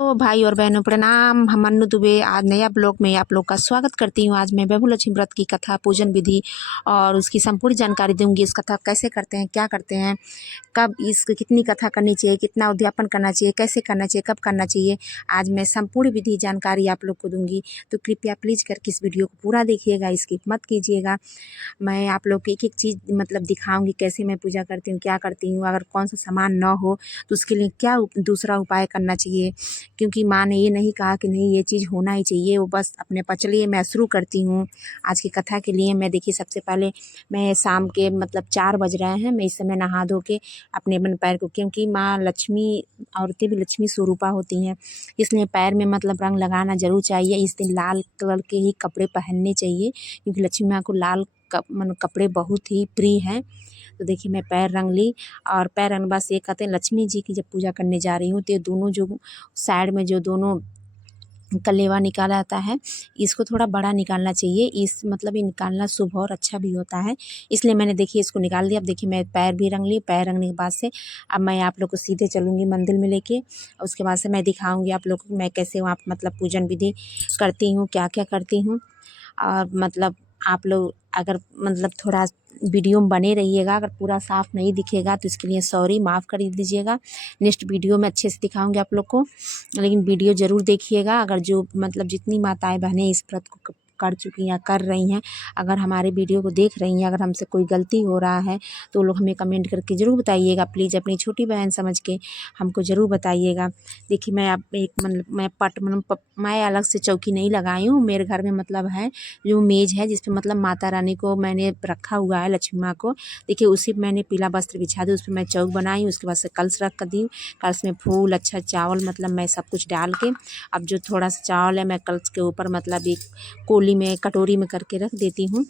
तो भाई और बहनों प्रणाम। हम मन्नू दुबे आज नया ब्लॉग में आप लोग का स्वागत करती हूँ। आज मैं वैभव लक्ष्मी व्रत की कथा, पूजन विधि और उसकी संपूर्ण जानकारी दूंगी। इस कथा कैसे करते हैं, क्या करते हैं, कब इसको कितनी कथा करनी चाहिए, कितना उद्यापन करना चाहिए, कैसे करना चाहिए, कब करना चाहिए, आज मैं संपूर्ण विधि जानकारी आप लोग को दूंगी। तो कृपया प्लीज़ करके इस वीडियो को पूरा देखिएगा, स्किप मत कीजिएगा। मैं आप लोग को एक एक चीज़ दिखाऊंगी, कैसे मैं पूजा करती हूँ, क्या करती हूँ। अगर कौन सा सामान ना हो तो उसके लिए क्या दूसरा उपाय करना चाहिए, क्योंकि माँ ने ये नहीं कहा कि नहीं ये चीज़ होना ही चाहिए। वो बस अपने चलिए मैं शुरू करती हूँ आज की कथा के लिए। मैं देखिए सबसे पहले मैं शाम के 4 बज रहे हैं, मैं इस समय नहा धो के अपने पैर को, क्योंकि माँ लक्ष्मी, औरतें भी लक्ष्मी स्वरूपा होती हैं, इसलिए पैर में रंग लगाना जरूर चाहिए। इस दिन लाल कलर के ही कपड़े पहनने चाहिए, क्योंकि लक्ष्मी माँ को लाल कपड़े बहुत ही प्रिय हैं। तो देखिए मैं पैर रंग ली, और पैर रंगने बाद से कहते हैं लक्ष्मी जी की जब पूजा करने जा रही हूँ तो ये दोनों जो साइड में जो दोनों कलेवा निकाला जाता है, इसको थोड़ा बड़ा निकालना चाहिए। इस ये निकालना शुभ और अच्छा भी होता है, इसलिए मैंने देखिए इसको निकाल दिया। अब देखिए मैं पैर भी रंग ली। पैर रंगने के बाद से अब मैं आप लोग को सीधे चलूँगी मंदिर में लेके, और उसके बाद से मैं दिखाऊँगी आप लोग को मैं कैसे वहाँ पूजन विधि करती हूँ, क्या क्या करती हूँ। और आप लोग अगर थोड़ा वीडियो में बने रहिएगा, अगर पूरा साफ नहीं दिखेगा तो इसके लिए सॉरी, माफ़ कर दीजिएगा। नेक्स्ट वीडियो में अच्छे से दिखाऊंगी आप लोग को, लेकिन वीडियो ज़रूर देखिएगा। अगर जो जितनी माताएं बहनें इस व्रत को कर चुकी हैं, कर रही हैं, अगर हमारे वीडियो को देख रही हैं, अगर हमसे कोई गलती हो रहा है तो लोग हमें कमेंट करके ज़रूर बताइएगा। प्लीज़ अपनी छोटी बहन समझ के हमको ज़रूर बताइएगा। देखिए मैं अब एक मैं मैं अलग से चौकी नहीं लगाई हूँ। मेरे घर में है जो मेज़ है जिस पे माता रानी को मैंने रखा हुआ है, लक्ष्मी माँ को। देखिए उसी पे मैंने पीला वस्त्र बिछा दिया, उस पर मैं चौक बनाई, उसके बाद से कलश रख कर दी। कलश में फूल, अच्छा चावल, मैं सब कुछ डाल के, अब जो थोड़ा सा चावल है मैं कलश के ऊपर एक कोली में, कटोरी में करके रख देती हूँ।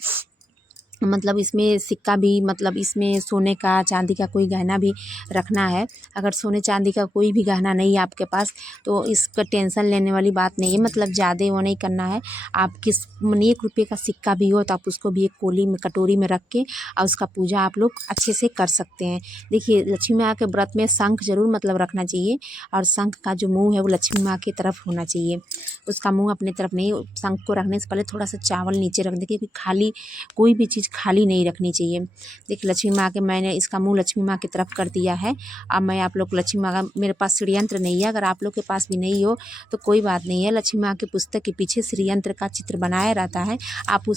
इसमें सिक्का भी, इसमें सोने का, चांदी का कोई गहना भी रखना है। अगर सोने चांदी का कोई भी गहना नहीं है आपके पास तो इसका टेंशन लेने वाली बात नहीं है। ज़्यादा वो नहीं करना है। आप किस 1 रुपये का सिक्का भी हो तो आप उसको भी एक कोली में, कटोरी में रख के और उसका पूजा आप लोग अच्छे से कर सकते हैं। देखिए लक्ष्मी माँ के व्रत में शंख जरूर रखना चाहिए, और शंख का जो मुँह है वो लक्ष्मी माँ की तरफ होना चाहिए, उसका मुँह अपने तरफ नहीं। शंख को रखने से पहले थोड़ा सा चावल नीचे रख दें, क्योंकि खाली कोई भी चीज़ खाली नहीं रखनी चाहिए। देखिए लक्ष्मी माँ के मैंने इसका मुँह लक्ष्मी माँ की तरफ कर दिया है। अब मैं आप लोग लक्ष्मी माँ का, मेरे पास श्रीयंत्र नहीं है, अगर आप लोग के पास भी नहीं हो तो कोई बात नहीं है। लक्ष्मी माँ की पुस्तक के पीछे श्रीयंत्र का चित्र बनाया रहता है, आप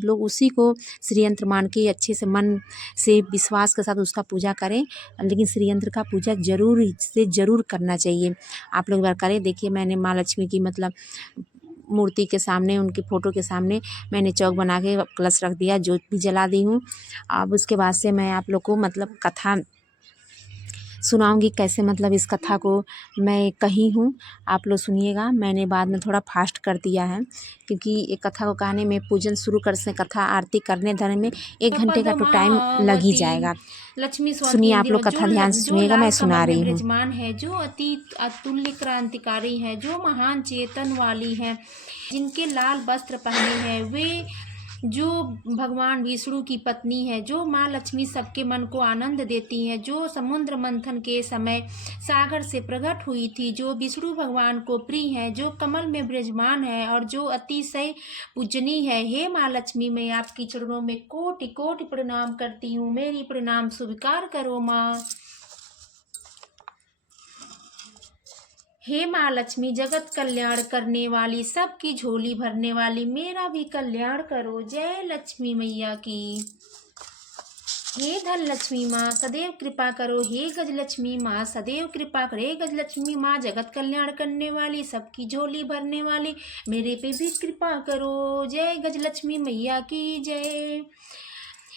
लोग उसी को श्रीयंत्र मान के अच्छे से मन से विश्वास के साथ उसका पूजा करें, लेकिन श्रीयंत्र का पूजा जरूर से ज़रूर करना चाहिए। आप लोग बार करें। देखिए मैंने माँ लक्ष्मी की मूर्ति के सामने, उनकी फ़ोटो के सामने मैंने चौक बना के कलश रख दिया, जोत भी जला दी हूँ। अब उसके बाद से मैं आप लोग को कथा सुनाऊंगी, कैसे इस कथा को मैं कही हूँ, आप लोग सुनिएगा। मैंने बाद में थोड़ा फास्ट कर दिया है, क्योंकि एक कथा को कहने में, पूजन शुरू करने से, कथा आरती करने धरने में 1 घंटे का तो टाइम लग ही जाएगा। लक्ष्मी सुनिए स्वाति आप लोग, कथा ध्यान से जो सुनिएगा, मैं लाल सुना कमल में रही हूँ। विराजमान है, जो अति अतुल्य क्रांतिकारी है, जो महान चेतन वाली है, जिनके लाल वस्त्र पहने हैं, वे जो भगवान विष्णु की पत्नी है, जो माँ लक्ष्मी सबके मन को आनंद देती हैं, जो समुद्र मंथन के समय सागर से प्रकट हुई थी, जो विष्णु भगवान को प्रिय है, जो कमल में विराजमान है और जो अतिशय पूजनीय है। हे माँ लक्ष्मी, मैं आपकी चरणों में कोटि कोटि प्रणाम करती हूँ, मेरी प्रणाम स्वीकार करो माँ। हे माँ लक्ष्मी, जगत कल्याण करने वाली, सबकी झोली भरने वाली, मेरा भी कल्याण करो। जय लक्ष्मी मैया की। हे धन लक्ष्मी माँ, सदैव कृपा करो। हे गज लक्ष्मी माँ, सदैव कृपा करो। हे गज लक्ष्मी माँ, जगत कल्याण करने वाली, सबकी झोली भरने वाली, मेरे पे भी कृपा करो। जय गज लक्ष्मी मैया की जय।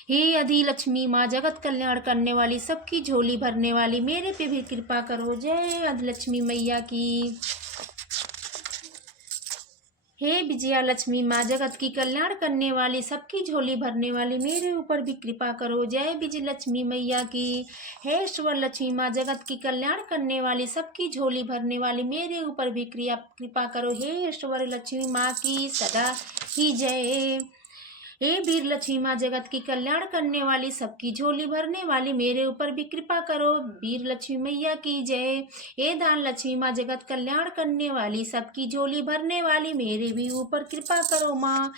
हे अधि लक्ष्मी माँ, जगत कल्याण करने वाली, सबकी झोली भरने वाली, मेरे पे भी कृपा करो। जय अधि लक्ष्मी मैया की। हे विजया लक्ष्मी माँ, जगत की कल्याण करने वाली, सबकी झोली भरने वाली, मेरे ऊपर भी कृपा करो। जय विजय लक्ष्मी मैया की। हे ईश्वर लक्ष्मी माँ, जगत की कल्याण करने वाली, सबकी झोली भरने वाली, मेरे ऊपर भी कृपा करो। हे ईश्वर लक्ष्मी माँ की सदा ही जय। हे वीर लक्ष्मी माँ जगत की कल्याण करने वाली, सबकी झोली भरने वाली, मेरे ऊपर भी कृपा करो। वीर लक्ष्मी मैया की जय। हे दान लक्ष्मी माँ जगत कल्याण करने वाली, सबकी झोली भरने वाली, मेरे भी ऊपर कृपा करो माँ।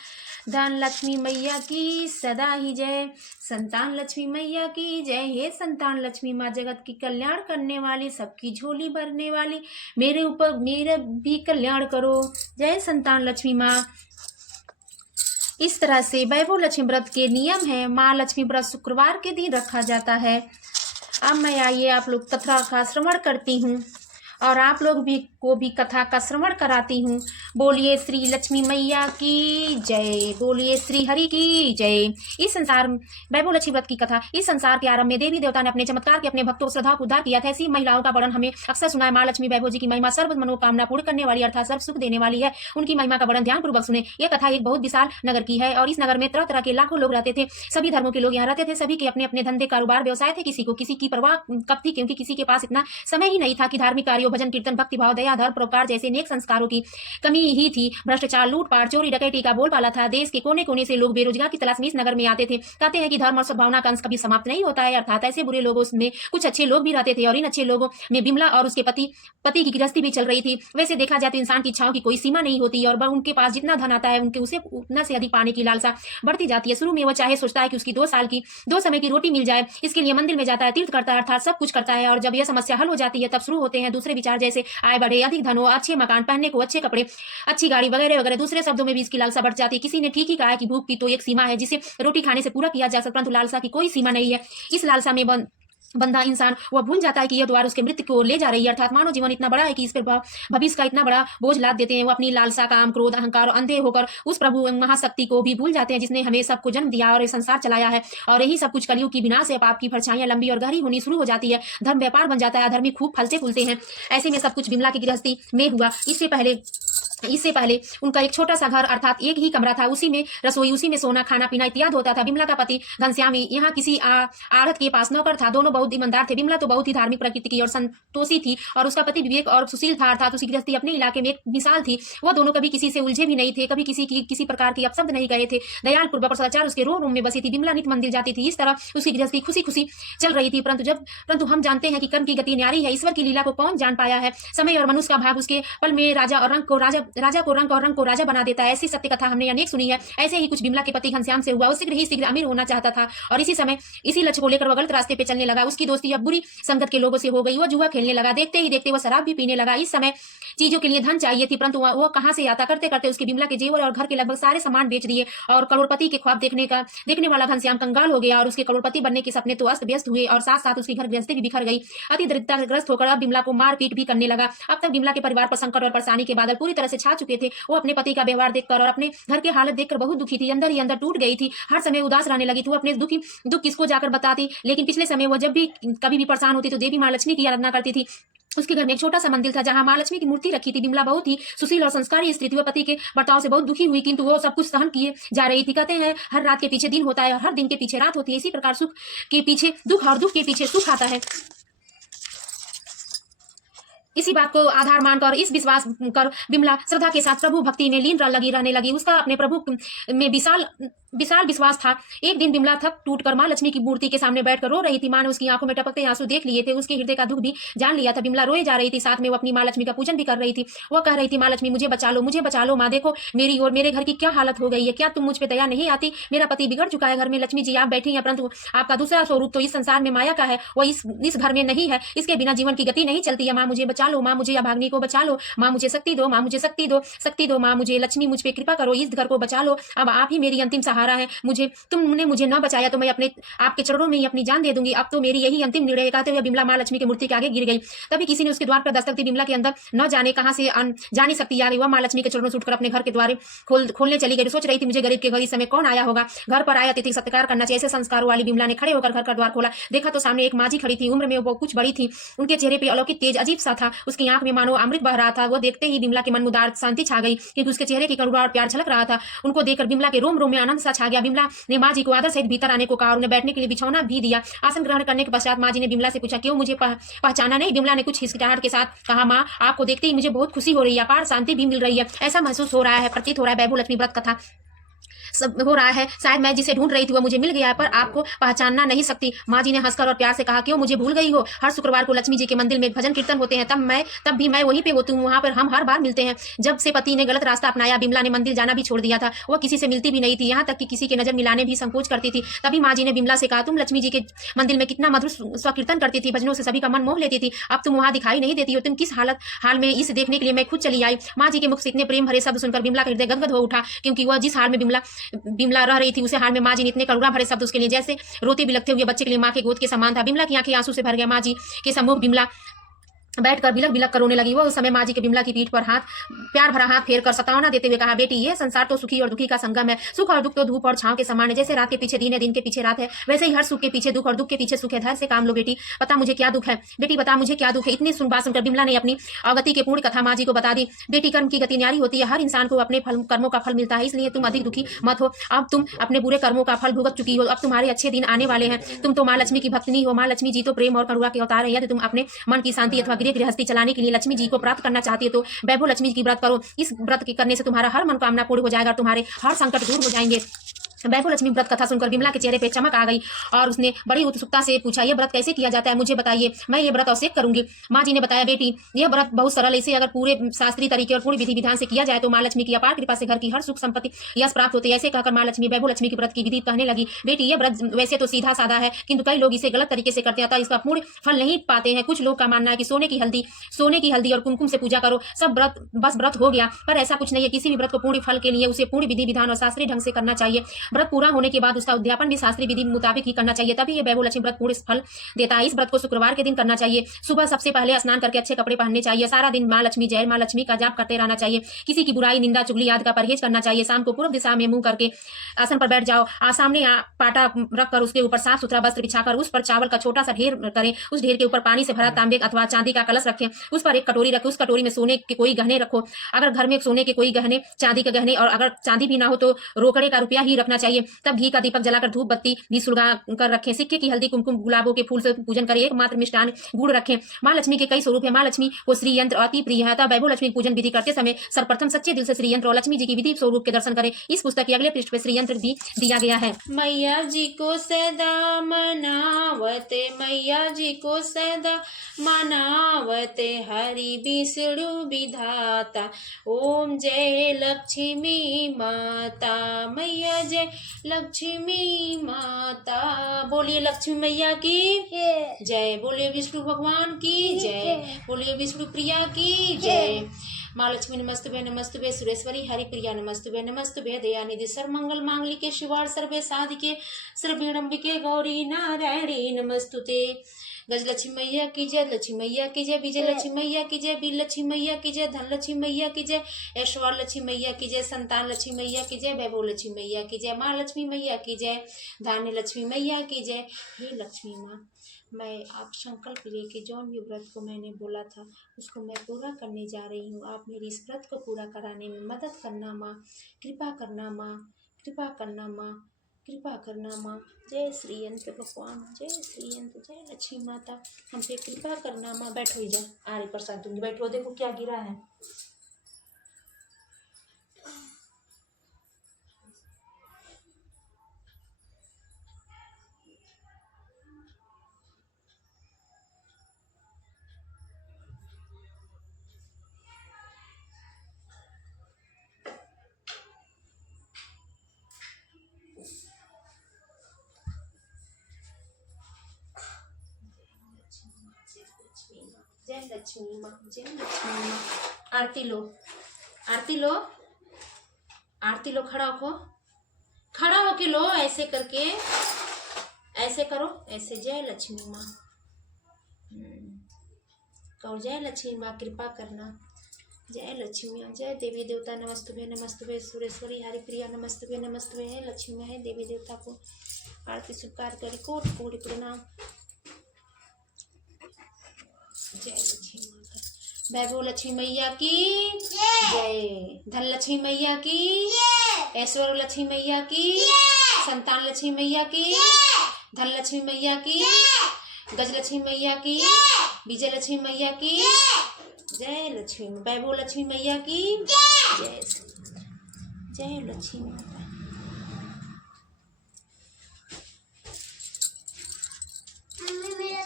दान लक्ष्मी मैया की सदा ही जय। संतान लक्ष्मी मैया की जय। हे संतान लक्ष्मी माँ जगत की कल्याण करने वाली, सबकी झोली भरने वाली, मेरे ऊपर मेरे भी कल्याण करो। जय संतान लक्ष्मी माँ। इस तरह से वैभव लक्ष्मी व्रत के नियम है। माँ लक्ष्मी व्रत शुक्रवार के दिन रखा जाता है। अब मैं आइए आप लोग कथा का श्रवण करती हूँ और आप लोग भी को भी कथा का श्रवण कराती हूँ। बोलिए श्री लक्ष्मी मैया की जय। बोलिए श्री हरि की जय। इस संसार वैभव लक्ष्मी व्रत की कथा। इस संसार के आरंभ में देवी देवता ने अपने चमत्कार के अपने भक्तों श्रद्धा को उद्धार किया था। ऐसी महिलाओं का वर्णन हमें अक्सर सुना है। माँ लक्ष्मी वैभव जी की महिमा सर्व मनोकामना पूर्ण करने वाली अर्थात सर्व सुख देने वाली है। उनकी महिमा का वर्णन ध्यानपूर्वक सुने। यह कथा एक बहुत विशाल नगर की है और इस नगर में तरह तरह के लाखों लोग रहते थे। सभी धर्मों के लोग यहाँ रहते थे। सभी के अपने अपने धंधे कारोबार व्यवसाय थे। किसी को किसी की परवाह कब थी, क्योंकि किसी के पास इतना समय ही नहीं था कि धार्मिक कार्यों, भजन कीर्तन, भक्ति भाव, दया, धर्म, परोपकार जैसे नेक संस्कारों की कमी ही थी। भ्रष्टाचार, लूटपाट, चोरी डकैती का बोलबाला था। देश के कोने कोने से लोग बेरोजगार की तलाश में इस नगर में आते थे। कहते हैं कि धर्म और सद्भावना का अंश कभी समाप्त नहीं होता है, अर्थात ऐसे बुरे लोगों में कुछ अच्छे लोग भी रहते थे और इन अच्छे लोगों में बिमला और उसके पति की गृहस्थी भी चल रही थी। वैसे देखा जाए तो इंसान की इच्छाओं की कोई सीमा नहीं होती और उनके पास जितना धन आता है उनके उसे उतना से अधिक पाने की लालसा बढ़ती जाती है। शुरू में वह चाहे सोचता है कि उसकी 2 साल की 2 समय की रोटी मिल जाए, इसके लिए मंदिर में जाता है, तीर्थ करता है, अर्थात सब कुछ करता है। और जब यह समस्या हल हो जाती है तब शुरू होते हैं दूसरे विचार, जैसे आय बढ़े, अधिक धन हो, अच्छे मकान, पहनने को अच्छे कपड़े, अच्छी गाड़ी वगैरह वगैरह। दूसरे शब्दों में भी इसकी लालसा बढ़ जाती है। किसी ने ठीक ही कहा है कि भूख की तो एक सीमा है जिसे रोटी खाने से पूरा किया जा सकता, परंतु लालसा की कोई सीमा नहीं है। इस लालसा में बंधा इंसान वह भूल जाता है कि यह द्वार उसके मृत्यु को ले जा रही है, अर्थात मानव जीवन इतना बड़ा है कि इस पर भविष्य का इतना बड़ा बोझ लाद देते हैं। वो अपनी लालसा, काम, क्रोध, अहंकार और अंधे होकर उस प्रभु महाशक्ति को भी भूल जाते हैं जिसने हमें सबको जन्म दिया और ये संसार चलाया है। और यही सब कुछ कलयुग की विनाश है। पाप की परछाइयां लंबी और गहरी होनी शुरू हो जाती है। धर्म व्यापार बन जाता है। धर्मी खूब फलते फूलते हैं। ऐसे में सब कुछ बिमला की गृहस्थी में हुआ। इससे पहले उनका एक छोटा सा घर अर्थात एक ही कमरा था। उसी में रसोई, उसी में सोना, खाना पीना इत्यादि होता था। बिमला का पति घनश्याम यहाँ किसी आढ़त के पास नौकर था। दोनों बहुत ईमानदार थे। बिमला तो बहुत ही धार्मिक प्रकृति की और संतोषी थी और उसका पति विवेक और सुशील था, अर्थात उसकी गृहस्थी अपने इलाके में एक मिसाल थी। वह दोनों कभी किसी से उलझे भी नहीं थे, कभी किसी प्रकार की अपशब्द नहीं गए थे। दयाल पूर्वक और सदाचार उसके रोम में बसी थी। बिमला नित मंदिर जाती थी। इस तरह उसकी गृहस्थी खुशी खुशी चल रही थी। परंतु हम जानते हैं कि कर्म की गति न्यारी है। ईश्वर की लीला को कौन जान पाया है। समय और मनुष्य का भाग उसके पल में राजा को राजा बना देता है। ऐसी सत्य कथा हमने अनेक सुनी है। ऐसे ही कुछ बिमला के पति घनश्याम से हुआ। वो शीघ्र अमीर होना चाहता था और इसी लक्ष्य को लेकर वह गलत रास्ते पे चलने लगा। उसकी दोस्ती अब बुरी संगत के लोगों से हो गई। वह जुआ खेलने लगा। देखते ही देखते वह शराब भी पीने लगा। इस समय चीजों के लिए धन चाहिए थी, परंतु वह कहां से आता। करते करते उसके बिमला के जेवर और घर के लगभग सारे सामान बेच दिए और करोड़पति के ख्वाब देखने वाला घनश्याम कंगाल हो गया और उसके करोड़पति बनने के सपने तो अस्त व्यस्त हुए और साथ साथ उसकी घर गृहस्थी भी बिखर गई। अति दरिद्रताग्रस्त होकर अब बिमला को मारपीट भी करने लगा। अब तक बिमला के परिवार पर संकट और परेशानी के बादल पूरी तरह से छा चुके थे। वो अपने पति का व्यवहार देखकर और अपने घर की हालत देखकर बहुत दुखी थी। अंदर ही अंदर टूट गई थी। हर समय उदास रहने लगी थी। वो अपने दुख किसको जाकर बताती। लेकिन पिछले समय वो जब भी कभी भी परेशान होती तो देवी माँ लक्ष्मी की आराधना करती थी। उसके घर में एक छोटा सा मंदिर था जहां माँ लक्ष्मी की मूर्ति रखी थी। बिमला बहुत ही सुशील और संस्कारी स्त्री थी। वह पति के बर्ताव से बहुत दुखी हुई, किंतु वो सब कुछ सहन किए जा रही थी। कहते हैं हर रात के पीछे दिन होता है और हर दिन के पीछे रात होती है। इसी प्रकार सुख के पीछे दुख और दुख के पीछे सुख आता है। इसी बात को आधार मानकर इस विश्वास कर बिमला श्रद्धा के साथ प्रभु भक्ति में लीन रहने लगी। उसका अपने प्रभु में विशाल विश्वास था। एक दिन बिमला थक टूट कर माँ लक्ष्मी की मूर्ति के सामने बैठकर रो रही थी। माँ ने उसकी आंखों में टपकते आंसू देख लिए थे। उसके हृदय का दुख भी जान लिया था। बिमला रोए जा रही थी। साथ में वो अपनी माँ लक्ष्मी का पूजन भी कर रही थी। वो कह रही थी, माँ लक्ष्मी मुझे बचा लो माँ, देखो मेरी और मेरे घर की क्या हालत हो गई है। क्या तुम मुझ पे दया नहीं आती। मेरा पति बिगड़ चुका है घर में। लक्ष्मी जी आप बैठी हैं, परंतु आपका दूसरा स्वरूप तो इस संसार में माया का है, वो इस घर में नहीं है। इसके बिना जीवन की गति नहीं चलती है। माँ मुझे बचा लो, माँ मुझे अभाग्नि को बचा लो, माँ मुझे शक्ति दो, माँ मुझे शक्ति दो, माँ मुझे लक्ष्मी मुझ पे कृपा करो, इस घर को बचा लो। अब आप ही मेरी अंतिम सहारा है। तुमने मुझे न बचाया तो मैं अपने आपके चरणों में ही अपनी जान दे दूंगी। अब तो मेरी यही अंतिम निर्णय। कहते हुए बिमला माँ लक्ष्मी की मूर्ति के आगे गिर गई। तभी किसी ने उसके द्वार पर दस्तक दी। बिमला के अंदर न जाने कहां से जानी शक्ति आ गई। वह माँ लक्ष्मी के चरणों से उठकर अपने घर के द्वार खोलने चली गई। सोच रही थी मुझे गरीब के घर इस समय कौन आया होगा। घर पर आया अतिथि सत्कार करना चाहिए। ऐसे संस्कारों वाली बिमला ने खड़े होकर घर का द्वार खोला। देखा तो सामने एक माझी खड़ी थी। उम्र में वो कुछ बड़ी थी। उनके चेहरे पर अलौकिक तेज अजीब सा था। उसकी आंख में मानो अमृत बह रहा था। वो देखते ही बिमला के मन में उदार शांति छा गई, क्योंकि उसके चेहरे की करुणा और प्यार झलक रहा था। उनको देखकर बिमला के रोम रोम में आनंद सा छा गया। बिमला ने माँ जी को आदर सहित भीतर आने को कहा और उन्हें बैठने के लिए बिछौना भी दिया। आसन ग्रहण करने के पश्चात माँ जी ने बिमला से पूछा, क्यों मुझे पहचाना नहीं। बिमला ने कुछ हिचकिचाहट के साथ कहा, माँ आपको देखते ही मुझे बहुत खुशी हो रही है, अपार शांति भी मिल रही है। ऐसा महसूस हो रहा है, प्रतीत हो रहा है वैभव लक्ष्मी व्रत कथा सब हो रहा है। शायद मैं जिसे ढूंढ रही थी वो मुझे मिल गया है, पर आपको पहचानना नहीं सकती। माँ जी ने हंसकर और प्यार से कहा, क्यों मुझे भूल गई हो? हर शुक्रवार को लक्ष्मी जी के मंदिर में भजन कीर्तन होते हैं, तब भी मैं वहीं पे होती हूँ, वहाँ पर हम हर बार मिलते हैं। जब से पति ने गलत रास्ता अपनाया, बिमला ने मंदिर जाना भी छोड़ दिया था। वो किसी से मिलती भी नहीं थी, यहाँ तक कि किसी के नजर मिलाने भी संकोच करती थी। तभी माँ जी ने बिमला से कहा, तुम लक्ष्मी जी के मंदिर में कितना मधुर स्वकीर्तन करती थी, भजनों से सभी का मन मोह लेती थी, अब तुम वहाँ दिखाई नहीं देती हो। तुम किस हाल में, इस देखने के लिए मैं खुद चली आई। माँ जी के मुख से इतने प्रेम भरे शब्द सुनकर बिमला का हृदय गदगद हो उठा, क्योंकि वह जिस हाल में बिमला रह रही थी, उसे हाल में माँ जी ने इतने करुणा भरे शब्द उसके लिए जैसे रोते बिलखते हुए बच्चे के लिए माँ के गोद के समान था। बिमला की आंखें आंसू से भर गया। माँ जी के सम्मुख बिमला बैठकर बिलख बिलख कर रोने लगी। वो उस समय माँ जी के बिमला की पीठ पर प्यार भरा हाथ फेर कर सतावना देते हुए कहा, बेटी यह संसार तो सुखी और दुखी का संगम है। सुख और दुख तो धूप और छांव के समान है। जैसे रात के पीछे दिन है, दिन के पीछे रात है, वैसे ही हर सुख के पीछे दुख और दुख के पीछे सुख है। धैर्य से काम लो बेटी। बता मुझे क्या दुख है, बेटी बता मुझे क्या दुख है। इतनी बात सुनकर बिमला ने अपनी अवगति के पूर्ण कथा माँ जी को बता दी। बेटी, कर्म की गति न्यारी होती है, हर इंसान को अपने कर्मों का फल मिलता है, इसलिए तुम अधिक दुखी मत हो। अब तुम अपने बुरे कर्मों का फल भुगत चुकी हो, अब तुम्हारे अच्छे दिन आने वाले हैं। तुम तो माँ लक्ष्मी की भक्तनी हो। माँ लक्ष्मी जी तो प्रेम और करुणा के अवतार है। यदि तुम अपने मन की शांति अथवा गृह गृहस्थी चलाने के लिए लक्ष्मी जी को प्राप्त करना चाहती हो तो वैभव लक्ष्मी जी की व्रत करो। इस व्रत के करने से तुम्हारा हर मनोकामना पूर्ण हो जाएगा, तुम्हारे हर संकट दूर हो जाएंगे। वैभव लक्ष्मी व्रत कथा सुनकर बिमला के चेहरे पे चमक आ गई और उसने बड़ी उत्सुकता से पूछा, ये व्रत कैसे किया जाता है, मुझे बताइए, मैं ये व्रत अवश्य करूंगी। माँ जी ने बताया, बेटी यह व्रत बहुत सरल है, इसे अगर पूरे शास्त्रीय तरीके और पूर्ण विधि विधान से किया जाए तो माँ लक्ष्मी की अपार कृपा से घर की हर सुख संपत्ति यश प्राप्त होती है। ऐसे कहकर माँ लक्ष्मी वैभव लक्ष्मी के व्रत की विधि कहने लगी, बेटी यह व्रत वैसे तो सीधा साधा है, किंतु कई लोग इसे गलत तरीके से करते हैं, इसका पूर्ण फल नहीं पाते हैं। कुछ लोग का मानना है कि सोने की हल्दी और कुमकुम से पूजा करो, सब व्रत बस व्रत हो गया, पर ऐसा कुछ नहीं है। किसी भी व्रत को पूर्ण फल के लिए उसे पूर्ण विधि विधान और शास्त्रीय ढंग से करना चाहिए। व्रत पूरा होने के बाद उसका उद्यापन भी शास्त्रीय विधि मुताबिक ही करना चाहिए, तभी ये वैभव लक्ष्मी व्रत पूर्ण फल देता है। इस व्रत को शुक्रवार के दिन करना चाहिए। सुबह सबसे पहले स्नान करके अच्छे कपड़े पहनने चाहिए। सारा दिन माँ लक्ष्मी जय माँ लक्ष्मी का जाप करते रहना चाहिए। किसी की बुराई, निंदा, चुगली आदि का परहेज करना चाहिए। शाम को पूर्व दिशा में मुंह करके आसन पर बैठ जाओ। सामने पाटा रखकर उसके ऊपर साफ सुथरा वस्त्र बिछाकर उस पर चावल का छोटा सा ढेर करें। उस ढेर के ऊपर पानी से भरा तांबे अथवा चांदी का कलश रखें। उस पर एक कटोरी रखें। उस कटोरी में सोने के कोई गहने रखो। अगर घर में सोने के कोई गहने, चांदी के गहने, और अगर चांदी भी ना हो तो रोकड़े का रुपया ही रखना चाहिए। तब घी का दीपक जलाकर धूप बत्ती भी सुलगा कर रखें। सिक्के की हल्दी, कुमकुम, गुलाबों के फूल से पूजन करें। एकमात्र मिष्ठान गुड़ रखें। माँ लक्ष्मी के कई स्वरूप है। माँ लक्ष्मी को श्री यंत्र अति प्रिय है, तब वैभव लक्ष्मी पूजन विधि करते समय सर्वप्रथम सच्चे दिल से श्री यंत्र और लक्ष्मी जी की विधि स्वरूप के दर्शन करें। इस पुस्तक के अगले पृष्ठ पे श्री यंत्र भी दिया गया है। मैया जी को सदा मनावते, मैया जी को सदा मनावते, हरि विष्णु विधाता, ओम जय लक्ष्मी माता, मैया जय लक्ष्मी माता। बोलिए लक्ष्मी मैया की जय, बोलिए विष्णु भगवान की जय, बोलिए विष्णु प्रिया की जय। माँ लक्ष्मी नमस्तुभ्ये नमस्तुभ्ये सुरेश्वरी हरिप्रिया नमस्तुभ्ये नमस्तुभ्ये दयानिधि सर्वमंगल मांगलिके शिवार सर्वे साधिके सर्वेणंबिके गौरी नारायणी नमस्तुते। गजलक्ष्मी मैया की जय, लक्ष्मी मैया की जय, विजय लक्ष्मी मैया की जय, बीर लक्ष्मी मैया की जय, धन लक्ष्मी मैया की जय, ऐश्वर्य लक्ष्मी मैया की जय, संतान लक्ष्मी मैया की जय, वैभव लक्ष्मी मैया की जय, माँ लक्ष्मी मैया की जय, धान्य लक्ष्मी मैया की जय। हे लक्ष्मी माँ, मैं आप संकल्प लेके जौन भी व्रत को मैंने बोला था उसको मैं पूरा करने जा रही हूँ। आप मेरी इस व्रत को पूरा कराने में मदद करना माँ, कृपा करना माँ, कृपा करना माँ, कृपा करना माँ। जय श्री यंत्र भगवान, जय श्री यंत्र, जय लक्ष्मी माता, हम पे कृपा करना माँ। बैठो ही जाओ, आरे प्रसाद दूंगी, बैठो। देखो क्या गिरा है। जय लक्ष्मी माँ, जय लक्ष्मी माँ। आरती लो, आरती लो, आरती लो। खड़ा हो, खड़ा होके लो, ऐसे करके, ऐसे करो, ऐसे। जय लक्ष्मी माँ, कहो जय लक्ष्मी माँ, कृपा करना। जय लक्ष्मी माँ, जय देवी देवता नमस्तुभ्ये नमस्तुभ्ये सुरेश्वरी हरिप्रिया नमस्तुभ्ये नमस्तुभ्ये। हे लक्ष्मी माँ, हे देवी देवता को आरती स्वीकार करी, कोटि कोटि प्रणाम। जय लक्ष्मी माता, वैभव लक्ष्मी मैया की जय, धन लक्ष्मी मैया की, ऐश्वर्य लक्ष्मी मैया की, संतान लक्ष्मी मैया की, धन लक्ष्मी मैया की, गजलक्ष्मी मैया की, विजय लक्ष्मी मैया की जय, लक्ष्मी वैभव लक्ष्मी मैया की जय, जय लक्ष्मी माता।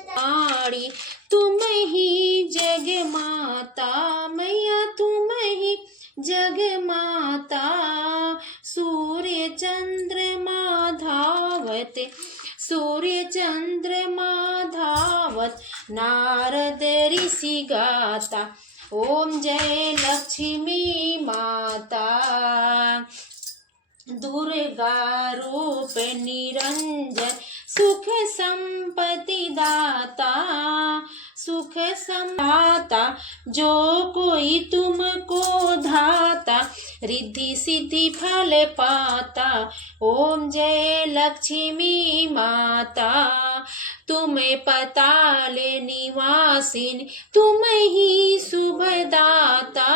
नारी तुम ही जग माता मैया तुम ही जग माता। सूर्य चंद्रमा धावत सूर्य चंद्रमा धावत नारद ऋषि गाता। ओम जय लक्ष्मी माता। दुर्गा रूप निरंजन सुख संपत्ति दाता। सुख संपाता जो कोई तुमको धाता रिद्धि सिद्धि फल पाता। ओम जय लक्ष्मी माता। तुम्हें पताल निवासिनी तुम ही शुभदाता।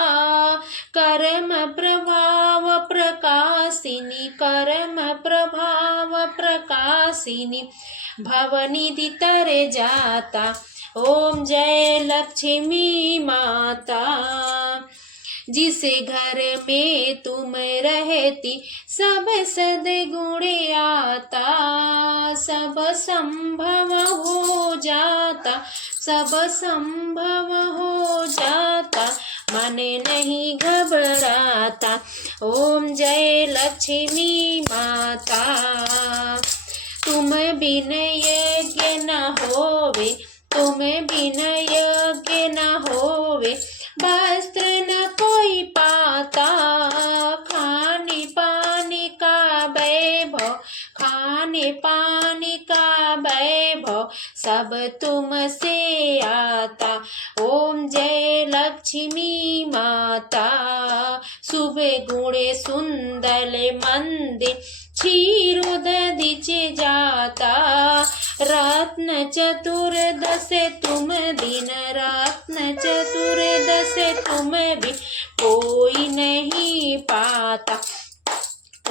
कर्म प्रभाव प्रकाशिनी कर्म प्रभाव प्रकाशिनी भवनिधि तर जाता। ओम जय लक्ष्मी माता। जिस घर में तुम रहती सब सद्गुण आता। सब संभव हो जाता सब संभव हो जाता मन नहीं घबराता। ओम जय लक्ष्मी माता। तुम बिन यज्ञ न होवे तुम बिन यज्ञ न होवे वस्त्र न कोई पाता। खाने पानी का वैभव खाने पानी का वैभव सब तुमसे आता। ओम जय लक्ष्मी माता। शुभ गुणे सुंदर मंदिर क्षीरोदधिच जाता। रत्न चतुर्दश तुम दिन रत्न चतुर्दश तुम भी कोई नहीं पाता।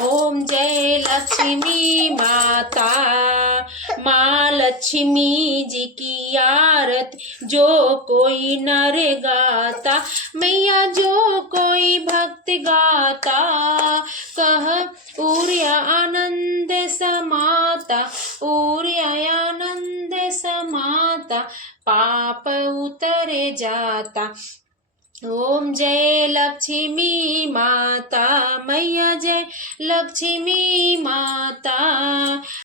ओम जय लक्ष्मी माता। माँ लक्ष्मी जी की आरती जो कोई नर गाता मैया जो कोई भक्त गाता। कह उर्य आनंद समाता उर्य आनंद समाता पाप उतर जाता। ओम जय लक्ष्मी माता मैया जय लक्ष्मी माता।